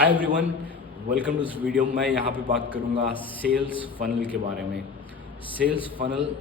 Hi everyone, welcome to this video. मैं यहाँ पे बात करूँगा सेल्स फनल के बारे में। सेल्स फनल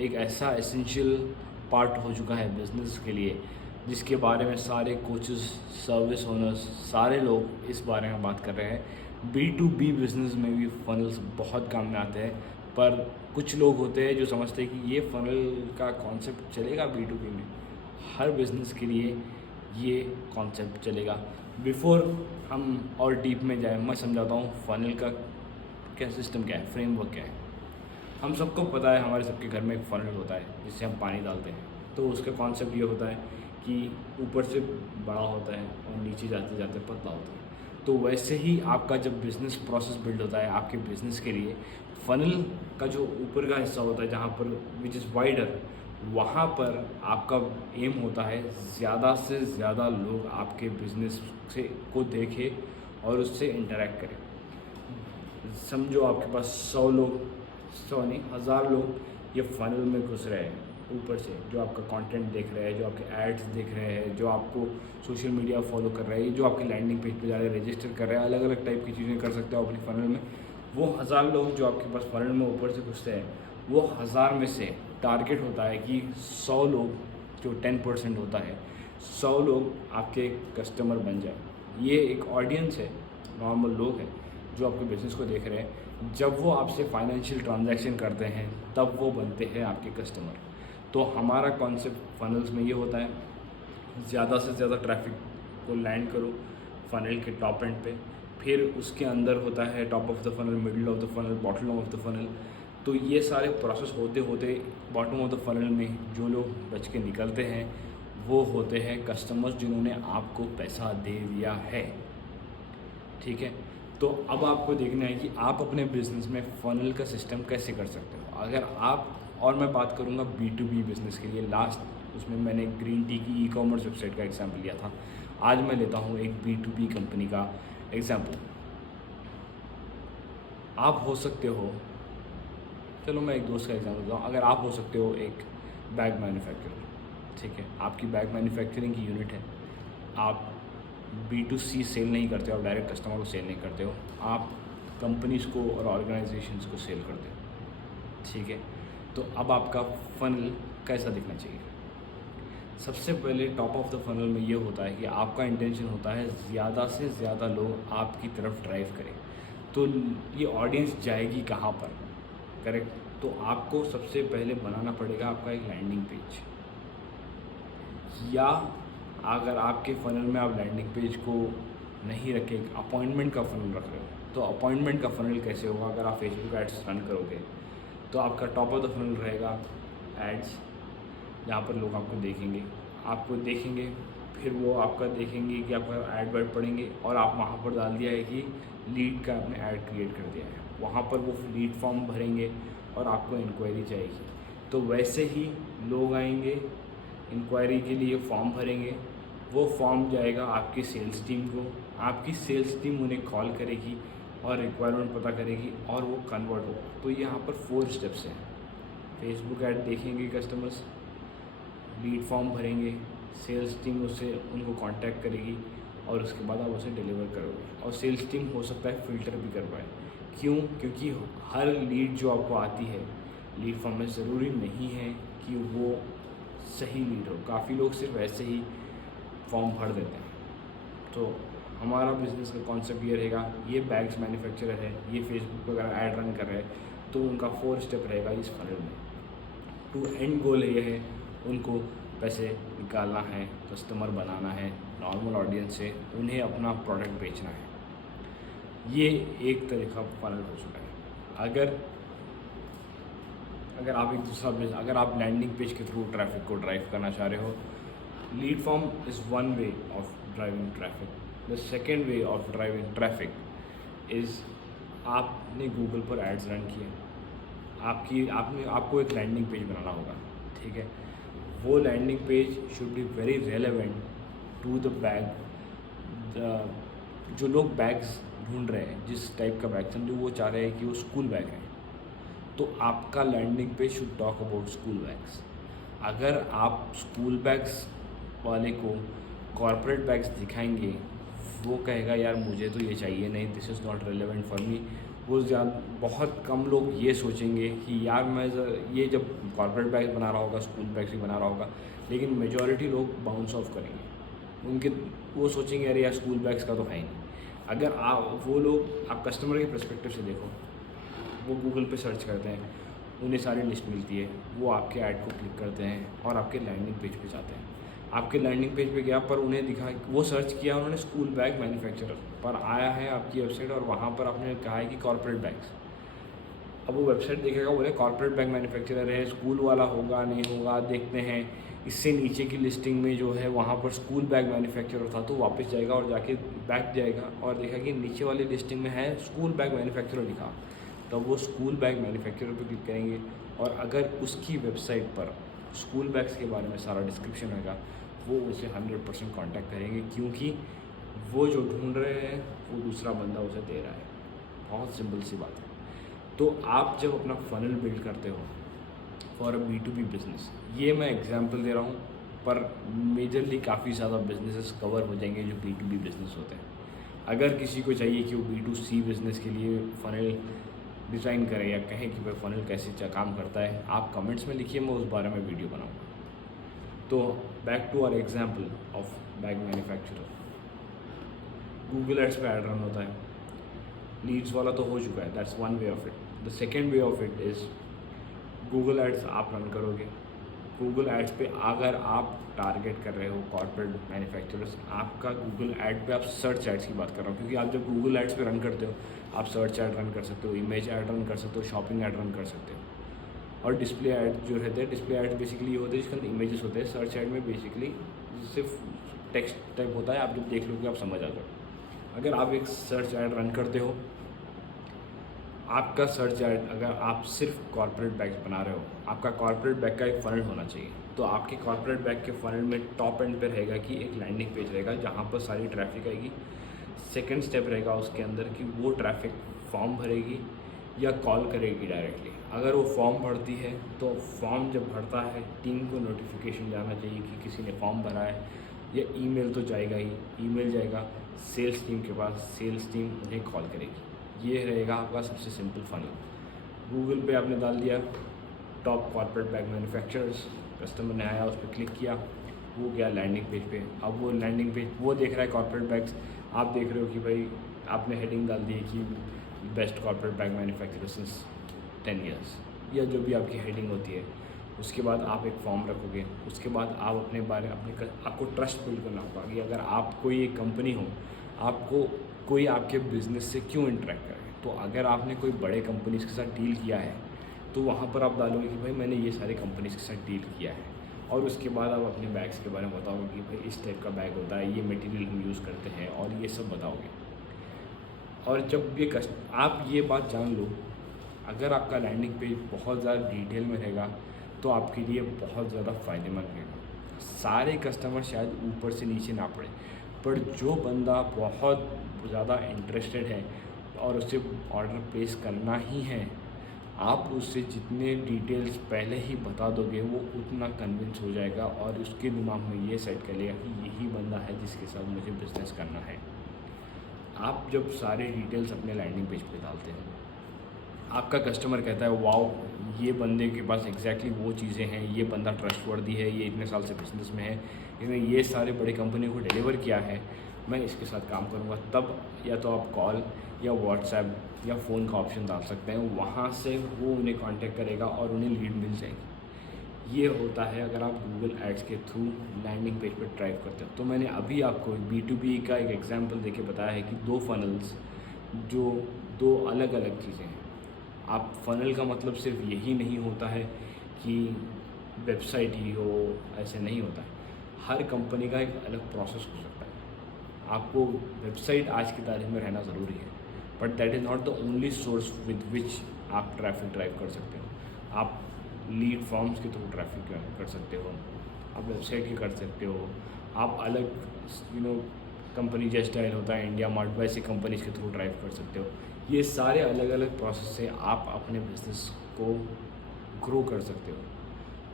एक ऐसा एसेंशियल पार्ट हो चुका है बिजनेस के लिए, जिसके बारे में सारे कोचेस, सर्विस ओनर्स, सारे लोग इस बारे में बात कर रहे हैं। बी टू बी बिज़नेस में भी फनल्स बहुत काम में आते हैं, पर कुछ लोग होते हैं जो समझते हैं कि ये फनल का कॉन्सेप्ट चलेगा बी टू बी में। हर बिज़नेस के लिए ये कॉन्सेप्ट चलेगा। बिफोर हम और डीप में जाए, मैं समझाता हूँ फनल का क्या सिस्टम, क्या है, फ्रेमवर्क क्या है। हम सबको पता है, हमारे सबके घर में एक फनल होता है जिससे हम पानी डालते हैं। तो उसका कॉन्सेप्ट ये होता है कि ऊपर से बड़ा होता है और नीचे जाते जाते पतला होता है। तो वैसे ही आपका जब बिज़नेस प्रोसेस बिल्ड होता है आपके बिज़नेस के लिए, फनल का जो ऊपर का हिस्सा होता है जहाँ पर विच इज़ वाइडर, वहाँ पर आपका एम होता है ज़्यादा से ज़्यादा लोग आपके बिज़नेस से को देखें और उससे इंटरेक्ट करें। समझो आपके पास 100 लोग, 100 नहीं 1000 लोग ये फनल में घुस रहे हैं ऊपर से, जो आपका कंटेंट देख रहे हैं, जो आपके एड्स देख रहे हैं, जो आपको सोशल मीडिया फॉलो कर रहे हैं, जो आपकी लैंडिंग पेज पे जा रहे हैं, रजिस्टर कर रहे हैं, अलग अलग टाइप की चीज़ें कर सकते हो अपनी फनल में। वो 1000 लोग जो आपके पास फनल में ऊपर से घुसते हैं, वो 1000 में से टारगेट होता है कि 100 लोग, जो 10% होता है, 100 लोग आपके कस्टमर बन जाए। ये एक ऑडियंस है, नॉर्मल लोग हैं जो आपके बिज़नेस को देख रहे हैं। जब वो आपसे फाइनेंशियल ट्रांजैक्शन करते हैं तब वो बनते हैं आपके कस्टमर। तो हमारा कॉन्सेप्ट फनल्स में ये होता है, ज़्यादा से ज़्यादा ट्रैफिक को लैंड करो फनल के टॉप एंड पे। फिर उसके अंदर होता है top of the funnel, middle of the funnel, bottom of the funnel. तो ये सारे प्रोसेस होते होते बॉटम ऑफ द फनल में जो लोग बच के निकलते हैं वो होते हैं कस्टमर्स जिन्होंने आपको पैसा दे दिया है। ठीक है, तो अब आपको देखना है कि आप अपने बिजनेस में फनल का सिस्टम कैसे कर सकते हो। अगर आप, और मैं बात करूँगा बी टू बी बिज़नेस के लिए, लास्ट उसमें मैंने ग्रीन टी की ई-कॉमर्स वेबसाइट का एग्जांपल लिया था। आज मैं लेता हूँ एक बी टू बी कंपनी का एग्जांपल। आप हो सकते हो, चलो मैं एक दोस्त का एग्जांपल देता हूँ। अगर आप हो सकते हो एक बैग मैन्युफैक्चरर, ठीक है, आपकी बैग मैन्युफैक्चरिंग की यूनिट है। आप B2C सेल नहीं करते हो, आप डायरेक्ट कस्टमर को सेल नहीं करते हो, आप कंपनीज़ को और ऑर्गेनाइजेशंस को सेल करते हो। ठीक है, तो अब आपका फनल कैसा दिखना चाहिए। सबसे पहले टॉप ऑफ द फनल में ये होता है कि आपका इंटेंशन होता है ज़्यादा से ज़्यादा लोग आपकी तरफ ड्राइव करें। तो ये ऑडियंस जाएगी कहाँ पर, करेक्ट। तो आपको सबसे पहले बनाना पड़ेगा आपका एक लैंडिंग पेज, या अगर आपके फनल में आप लैंडिंग पेज को नहीं रखें, अपॉइंटमेंट का फनल रख रहे हो, तो अपॉइंटमेंट का फनल कैसे होगा। अगर आप फेसबुक एड्स रन करोगे तो आपका टॉप ऑफ द फनल रहेगा एड्स, जहाँ पर लोग आपको देखेंगे, फिर वो आपका देखेंगे कि आपका ऐड वर्ड पढ़ेंगे, और आप वहाँ पर डाल दिया है कि लीड का आपने ऐड क्रिएट कर दिया है, वहाँ पर वो लीड फॉर्म भरेंगे और आपको इंक्वायरी चाहिए। तो वैसे ही लोग आएंगे, इंक्वायरी के लिए फॉर्म भरेंगे, वो फॉर्म जाएगा आपकी सेल्स टीम को, आपकी सेल्स टीम उन्हें कॉल करेगी और रिक्वायरमेंट पता करेगी और वो कन्वर्ट होगा। तो यहाँ पर 4 स्टेप्स हैं। फेसबुक ऐड देखेंगे कस्टमर्स, लीड फॉर्म भरेंगे, सेल्स टीम उससे उनको कांटेक्ट करेगी और उसके बाद आप उसे डिलीवर करोगे। और सेल्स टीम हो सकता है फ़िल्टर भी कर पाए। क्यों? क्योंकि हर लीड जो आपको आती है लीड फॉर्म में, ज़रूरी नहीं है कि वो सही लीड हो। काफ़ी लोग सिर्फ ऐसे ही फॉर्म भर देते हैं। तो हमारा बिज़नेस का कॉन्सेप्ट ये रहेगा, ये बैग्स मैन्युफैक्चरर है, ये फेसबुक पर अगर ऐड रन कर रहे हैं तो उनका 4 स्टेप रहेगा इस फनल में। टू एंड गोल ये है, उनको पैसे निकालना है, कस्टमर बनाना है नॉर्मल ऑडियंस से, उन्हें अपना प्रोडक्ट बेचना है। ये एक तरीका फनल हो चुका है। अगर आप एक दूसरा बिजनेस, अगर आप लैंडिंग पेज के थ्रू ट्रैफिक को ड्राइव करना चाह रहे हो, lead form is one way of driving traffic. The second way of driving traffic is, आपने गूगल पर एड्स रन किए, आपको एक लैंडिंग पेज बनाना होगा। ठीक है, वो landing page should be very relevant to the bag. जो लोग बैग्स ढूंढ रहे हैं, जिस टाइप का बैग, समझो वो चाह रहे हैं कि वो स्कूल बैग है, तो आपका landing page should talk about school bags. अगर आप स्कूल बैग्स वाले को कॉर्पोरेट बैग्स दिखाएंगे, वो कहेगा यार मुझे तो ये चाहिए नहीं, this is not relevant for me. वो बहुत कम लोग ये सोचेंगे कि यार मैं ये जब कॉर्पोरेट बैग बना रहा होगा, स्कूल बैग्स भी बना रहा होगा, लेकिन मेजॉरिटी लोग बाउंस ऑफ करेंगे। उनके वो सोचेंगे अरे यार स्कूल बैग्स का तो है ही नहीं। अगर वो लोग आप कस्टमर के पर्सपेक्टिव से देखो, वो गूगल पे सर्च करते हैं, उन्हें सारी लिस्ट मिलती है, वो आपके ऐड को क्लिक करते हैं और आपके लैंडिंग पेज पे जाते हैं। आपके लैंडिंग पेज पे गया पर उन्हें दिखा, वो सर्च किया उन्होंने स्कूल बैग मैन्युफैक्चरर पर, आया है आपकी वेबसाइट और वहाँ पर आपने कहा है कि कॉर्पोरेट बैग्स। अब वो वेबसाइट देखेगा, बोले कॉर्पोरेट बैग मैन्युफैक्चरर है, स्कूल वाला होगा नहीं होगा देखते हैं। इससे नीचे की लिस्टिंग में जो है वहाँ पर स्कूल बैग मैन्युफैक्चरर था, तो वापस जाएगा और जाके बैक जाएगा और देखा कि नीचे वाली लिस्टिंग में है स्कूल बैग मैन्युफैक्चरर लिखा, तो वो स्कूल बैग मैन्युफैक्चरर पर क्लिक करेंगे। और अगर उसकी वेबसाइट पर स्कूल बैग्स के बारे में सारा डिस्क्रिप्शन होगा, वो उसे 100% कॉन्टैक्ट करेंगे, क्योंकि वो जो ढूंढ रहे हैं वो दूसरा बंदा उसे दे रहा है। बहुत सिंपल सी बात है। तो आप जब अपना फनल बिल्ड करते हो फॉर अ B2B बिज़नेस, ये मैं एग्जांपल दे रहा हूँ, पर मेजरली काफ़ी ज़्यादा बिजनेसेस कवर हो जाएंगे जो B2B बिज़नेस होते हैं। अगर किसी को चाहिए कि वो B2C बिज़नेस के लिए फ़नल डिज़ाइन करे या कहें कि भाई फ़नल कैसे काम करता है, आप कमेंट्स में लिखिए, मैं उस बारे में वीडियो बनाऊँगा। तो back to our example of bag manufacturer, Google ads पे ऐड रन होता है, लीड्स वाला तो हो चुका है, that's one way of it. The second way of it is Google ads आप रन करोगे। गूगल एड्स पे अगर आप टारगेट कर रहे हो कॉर्पोरेट मैन्युफैक्चरर्स, आपका गूगल एड पे, आप सर्च एड्स की बात कर रहा हूँ, क्योंकि आप जब गूगल एड्स पे रन करते हो, आप सर्च एड रन कर सकते हो, इमेज एड रन कर सकते हो, शॉपिंग एड रन कर सकते हो, और डिस्प्ले ऐड जो रहते हैं, डिस्प्ले ऐड बेसिकली ये होते हैं जिसके अंदर इमेजेस होते हैं। सर्च ऐड में बेसिकली सिर्फ टेक्स्ट टाइप होता है, आप जब देख लोगे आप समझ आ जाओगे। अगर आप एक सर्च ऐड रन करते हो, आपका सर्च ऐड अगर आप सिर्फ कॉर्पोरेट बैग बना रहे हो, आपका कॉर्पोरेट बैग का एक फ़नल होना चाहिए। तो आपके कॉर्पोरेट बैग के फ़नल में टॉप एंड पे रहेगा कि एक लैंडिंग पेज रहेगा जहाँ पर सारी ट्रैफिक आएगी। सेकंड स्टेप रहेगा उसके अंदर कि वो ट्रैफिक फॉर्म भरेगी या कॉल करेगी डायरेक्टली। अगर वो फॉर्म भरती है तो फॉर्म जब भरता है, टीम को नोटिफिकेशन जाना चाहिए कि किसी ने फॉर्म भरा है, या ईमेल तो जाएगा ही, ईमेल जाएगा सेल्स टीम के पास, सेल्स टीम उन्हें कॉल करेगी। ये रहेगा आपका सबसे सिंपल फनल। गूगल पे आपने डाल दिया top corporate bag manufacturers, customer ने आया, उस पर क्लिक किया, वो गया लैंडिंग पेज पे। अब वो लैंडिंग पेज वो देख रहा है कॉर्पोरेट बैग्स, आप देख रहे हो कि भाई आपने हेडिंग डाल दी है कि best corporate bag manufacturer since 10 years, या जो भी आपकी हेडिंग होती है। उसके बाद आप एक फॉर्म रखोगे, उसके बाद आप अपने बारे आपको ट्रस्ट बिल्ड करना होगा कि अगर आप कोई एक कंपनी हो, आपको कोई आपके बिज़नेस से क्यों इंटरेक्ट करे। तो अगर आपने कोई बड़े कंपनीज़ के साथ डील किया है, तो वहाँ पर आप डालोगे कि भाई मैंने ये सारे कंपनीज़ के साथ डील किया है, और उसके बाद आप अपने बैग्स के बारे में बताओगे कि भाई इस टाइप का बैग होता है, ये मटेरियल हम यूज़ करते हैं, और ये सब बताओगे। और जब ये आप ये बात जान लो, अगर आपका लैंडिंग पेज बहुत ज़्यादा डिटेल में रहेगा तो आपके लिए बहुत ज़्यादा फ़ायदेमंद रहेगा। सारे कस्टमर शायद ऊपर से नीचे ना पड़े, पर जो बंदा बहुत ज़्यादा इंटरेस्टेड है और उसे ऑर्डर प्लेस करना ही है, आप उससे जितने डिटेल्स पहले ही बता दोगे वो उतना कन्विंस हो जाएगा और उसके दिमाग में ये सेट कर लेगा कि यही बंदा है जिसके साथ मुझे बिज़नेस करना है। आप जब सारे डिटेल्स अपने लैंडिंग पेज पे डालते हैं, आपका कस्टमर कहता है वाओ, ये बंदे के पास एग्जैक्टली वो चीज़ें हैं, ये बंदा ट्रस्टवर्दी है, ये इतने साल से बिज़नेस में है, इसने ये सारे बड़े कंपनियों को डिलीवर किया है, मैं इसके साथ काम करूँगा। तब या तो आप कॉल या व्हाट्सएप या फ़ोन का ऑप्शन डाल सकते हैं, वहाँ से वो उन्हें कांटेक्ट करेगा और उन्हें लीड मिल जाएगी। ये होता है अगर आप गूगल एड्स के थ्रू लैंडिंग पेज पर ड्राइव करते हो। तो मैंने अभी आपको B2B का एक एग्जांपल देके बताया है कि 2 फनल्स, जो 2 अलग अलग चीज़ें हैं। आप फ़नल का मतलब सिर्फ यही नहीं होता है कि वेबसाइट ही हो, ऐसे नहीं होता है। हर कंपनी का एक अलग प्रोसेस हो सकता है। आपको वेबसाइट आज की तारीख में रहना ज़रूरी है, but that is not the only source with which आप ट्रैफिक ड्राइव कर सकते हो। आप लीड फॉर्म्स के थ्रू ट्रैफिक कर सकते हो, आप वेबसाइट के कर सकते हो, आप अलग कंपनी जैसे स्टाइल होता है इंडिया मार्ट, वैसे कंपनीज के थ्रू ड्राइव कर सकते हो। ये सारे अलग अलग प्रोसेस से आप अपने बिज़नेस को ग्रो कर सकते हो।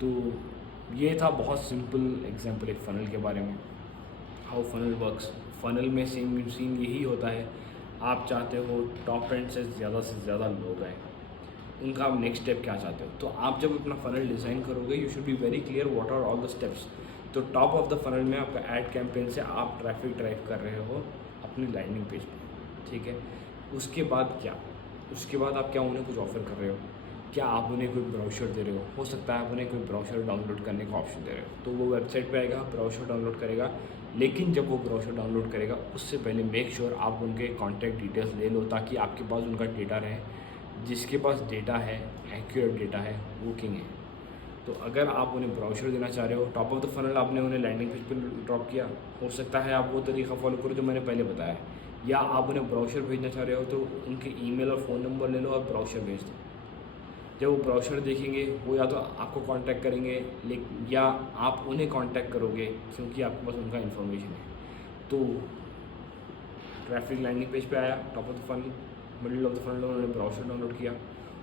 तो ये था बहुत सिंपल एग्जांपल एक फ़नल के बारे में, हाउ फ़नल वर्क्स। फ़नल में सेम सीन यही होता है, आप चाहते हो टॉप एंड से ज़्यादा लोग आए, उनका आप नेक्स्ट स्टेप क्या चाहते हो। तो आप जब अपना फ़नल डिज़ाइन करोगे, you should be very clear what are all the steps. तो टॉप ऑफ द फ़नल में आपका ऐड कैंपेन से आप ट्रैफिक ड्राइव कर रहे हो अपनी लैंडिंग पेज पर, ठीक है। उसके बाद क्या, उसके बाद आप क्या उन्हें कुछ ऑफ़र कर रहे हो, क्या आप उन्हें कोई ब्राउशर दे रहे हो सकता है आप उन्हें कोई ब्राउशर डाउनलोड करने का ऑप्शन दे रहे हो। तो वो वेबसाइट पे आएगा, ब्राउशर डाउनलोड करेगा, लेकिन जब वो ब्राउशर डाउनलोड करेगा उससे पहले मेक श्योर आप उनके कॉन्टैक्ट डिटेल्स ले लो, ताकि आपके पास उनका डेटा रहे। जिसके पास डेटा है, एक्यूरेट डेटा है, वो किंग है। तो अगर आप उन्हें ब्राउशर देना चाह रहे हो, टॉप ऑफ द फनल आपने उन्हें लैंडिंग पेज पर ड्रॉप किया, हो सकता है आप वो तरीका फॉलो करो जो मैंने पहले बताया, या आप उन्हें ब्राउशर भेजना चाह रहे हो तो उनके ईमेल और फ़ोन नंबर ले लो और ब्राउशर भेज दो। जब वो ब्राउशर देखेंगे वो या तो आपको कांटेक्ट करेंगे, लेकिन या आप उन्हें कांटेक्ट करोगे क्योंकि आपके पास उनका इन्फॉर्मेशन है। तो ट्रैफिक लैंडिंग पेज पे आया, top of the funnel, middle of the funnel उन्होंने ब्राउशर डाउनलोड किया,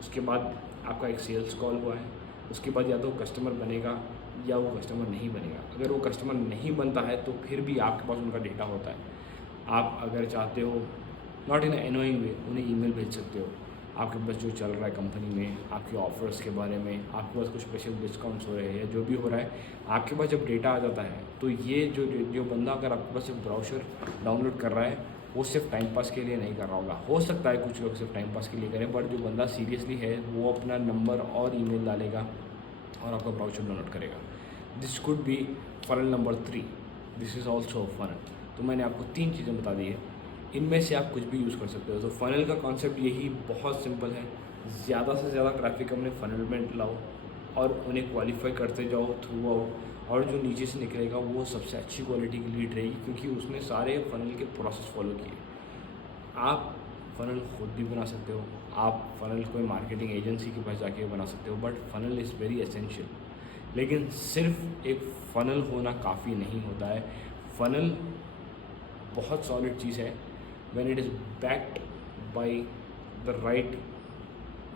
उसके बाद आपका एक सेल्स कॉल हुआ है, उसके बाद या तो कस्टमर बनेगा या वो कस्टमर नहीं बनेगा। अगर वो कस्टमर नहीं बनता है तो फिर भी आपके पास उनका डेटा होता है। आप अगर चाहते हो नॉट इन एनोइंग वे उन्हें ईमेल भेज सकते हो, आपके पास जो चल रहा है कंपनी में, आपके ऑफर्स के बारे में, आपके पास कुछ स्पेशल डिस्काउंट्स हो रहे हैं या जो भी हो रहा है, आपके पास जब डेटा आ जाता है तो ये जो बंदा अगर आपके पास सिर्फ ब्राउशर डाउनलोड कर रहा है वो सिर्फ टाइम पास के लिए नहीं कर रहा होगा। हो सकता है कुछ लोग सिर्फ टाइम पास के लिए करें, बट जो बंदा सीरियसली है वो अपना नंबर और ईमेल डालेगा और आपका ब्राउशर डाउनलोड करेगा। This could be funnel number 3, this is also funnel. तो मैंने आपको 3 चीज़ें बता दी है, इनमें से आप कुछ भी यूज़ कर सकते हो। तो फ़नल का कॉन्सेप्ट यही बहुत सिंपल है, ज़्यादा से ज़्यादा ट्रैफिक अपने फ़नल में लाओ और उन्हें क्वालिफाई करते जाओ थ्रू आउट, और जो नीचे से निकलेगा वो सबसे अच्छी क्वालिटी की लीड रहेगी क्योंकि उसने सारे फ़नल के प्रोसेस फॉलो किए। आप फ़नल खुद भी बना सकते हो, आप फ़नल कोई मार्केटिंग एजेंसी के पास जाके बना सकते हो, but funnel is very essential. लेकिन सिर्फ एक फ़नल होना काफ़ी नहीं होता है। फ़नल बहुत सॉलिड चीज़ है when it is backed by the right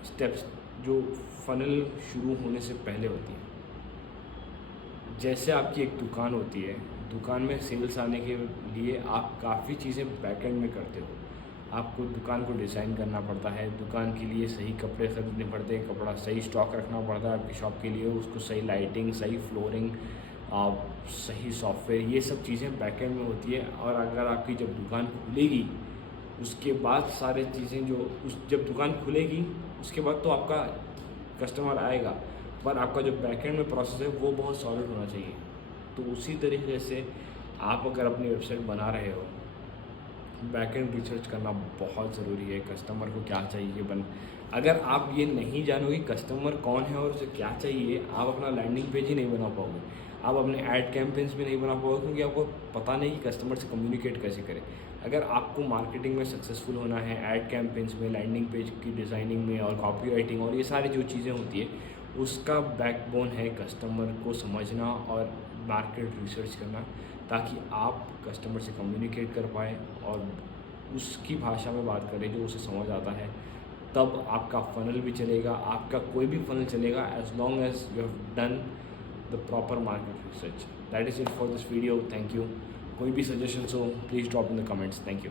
steps जो फनल शुरू होने से पहले होती है। जैसे आपकी एक दुकान होती है, दुकान में सेल्स आने के लिए आप काफ़ी चीज़ें बैकएंड में करते हो। आपको दुकान को डिज़ाइन करना पड़ता है, दुकान के लिए सही कपड़े ख़रीदने पड़ते हैं, कपड़ा सही स्टॉक रखना पड़ता है आपकी शॉप के लिए, उसको सही लाइटिंग, सही फ्लोरिंग, सही सॉफ्टवेयर, ये सब चीज़ें बैकएंड में होती है। और अगर आपकी जब दुकान खुलेगी उसके बाद सारे चीज़ें जब दुकान खुलेगी उसके बाद तो आपका कस्टमर आएगा, पर आपका जो बैकएंड में प्रोसेस है वो बहुत सॉलिड होना चाहिए। तो उसी तरीके से आप अगर अपनी वेबसाइट बना रहे हो, बैकएंड रिसर्च करना बहुत ज़रूरी है। कस्टमर को क्या चाहिए अगर आप ये नहीं जानोगे कस्टमर कौन है और उसे क्या चाहिए, आप अपना लैंडिंग पेज ही नहीं बना पाओगे, आप अपने ऐड कैंपेन्स भी नहीं बना पाओगे, क्योंकि आपको पता नहीं कि कस्टमर से कम्युनिकेट कैसे करें। अगर आपको मार्केटिंग में सक्सेसफुल होना है, ऐड कैंपेन्स में, लैंडिंग पेज की डिज़ाइनिंग में और कॉपी राइटिंग और ये सारी जो चीज़ें होती है, उसका बैकबोन है कस्टमर को समझना और मार्केट रिसर्च करना, ताकि आप कस्टमर से कम्युनिकेट कर पाएँ और उसकी भाषा में बात करें जो उसे समझ आता है। तब आपका फ़नल भी चलेगा, आपका कोई भी फ़नल चलेगा as long as you have done the proper market research. That is it for this video. Thank you. कोई भी सजेशंस हो please drop in the comments. Thank you.